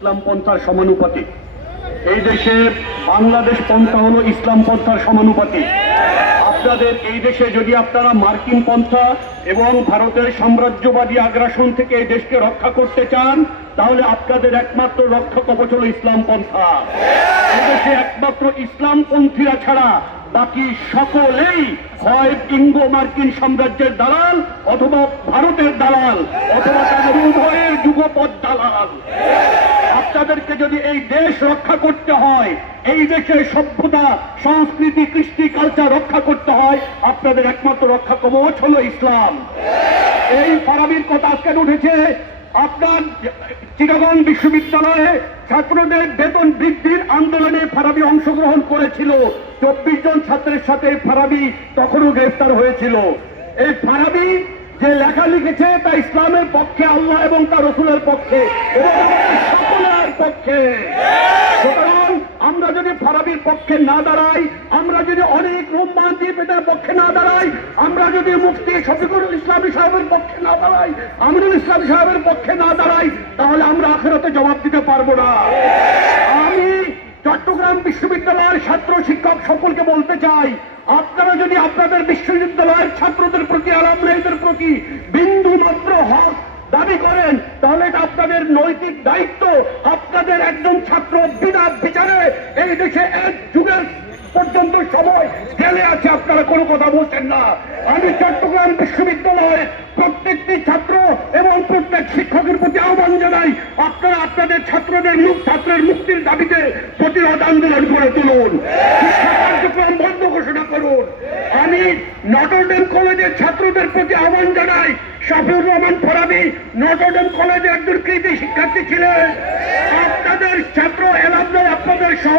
ইসলাম পন্থার সমানুপাতিক। এই দেশে বাংলাদেশ পন্থা হলো ইসলাম পন্থার সমানুপাতিক। আপনাদের এই দেশে যদি আপনারা মার্কিন পন্থা এবং ভারতের সাম্রাজ্যবাদী আগ্রাসন থেকে এই দেশকে রক্ষা করতে চান, তাহলে আপনাদের একমাত্র রক্ষা কবচ হলো ইসলাম পন্থা। এই দেশে একমাত্র ইসলামপন্থীরা ছাড়া বাকি সকলেই হয় ইঙ্গো মার্কিন সাম্রাজ্যের দালাল, অথবা ভারতের দালাল, অথবা তাদের উভয়ের যুগপৎ দালাল। আপনাদেরকে যদি এই দেশ রক্ষা করতে হয়, এই দেশের সভ্যতা, সংস্কৃতি, কৃষ্টি, কালচার রক্ষা করতে হয়, আপনাদের একমাত্র রক্ষা কবচ হলো ইসলাম। এই ফারাবির কথা আজকে উঠেছে। আপনার চিটাগং বিশ্ববিদ্যালয়ে ছাত্রদের বেতন বৃদ্ধির আন্দোলনে ফারাবি অংশগ্রহণ করেছিল। 24 জন ছাত্রের সাথে ফারাবি তখনও গ্রেফতার হয়েছিল। এই ফারাবি যে লেখা লিখেছে তা ইসলামের পক্ষে, আল্লাহ এবং তার রসুলের পক্ষে এবং আমাদের সকলের পক্ষে। সুতরাং আমরা যদি ফারাবির পক্ষে না দাঁড়াই, আমরা যদি অনেক রোমান্টিক পেটের পক্ষে না দাঁড়াই, আমরা যদি মুফতি শফিকুল ইসলামী সাহেবের পক্ষে না দাঁড়াই, আমিনুল ইসলাম সাহেবের পক্ষে না দাঁড়াই, তাহলে আমরা আখিরাতে জবাব দিতে পারবো না। আমি চট্টগ্রাম বিশ্ববিদ্যালয়ের ছাত্র শিক্ষক সকলকে বলতে চাই, আপনারা যদি আপনাদের বিশ্ববিদ্যালয়ের ছাত্রদের প্রতি, আলমদের প্রতি বিন্দু মাত্র হক দাবি করেন, তাহলে এটা আপনাদের নৈতিক দায়িত্ব। আপনাদের একজন ছাত্র বিনা বিচারে এই দেশে এক যুগের পর্যন্ত সময় জেলে আছে, আপনারা কোনো কথা বলছেন না। আমি চট্টগ্রাম বিশ্ববিদ্যালয়ের প্রত্যেকটি ছাত্র এবং প্রত্যেক শিক্ষকের প্রতি আহ্বান জানাই, আপনারা আপনাদের ছাত্রের মুক্তির দাবিতে প্রতিরোধ আন্দোলন করে তুলুন, শিক্ষা কার্যক্রম বন্ধ ঘোষণা করুন। আমি নটরডেম কলেজের ছাত্রদের প্রতি আহ্বান জানাই, শফিউর রহমান ফারাবি নটরডেম কলেজে একজন কৃতি শিক্ষার্থী ছিলেন। আপনাদের ছাত্র এলাকায় আপনাদের সহ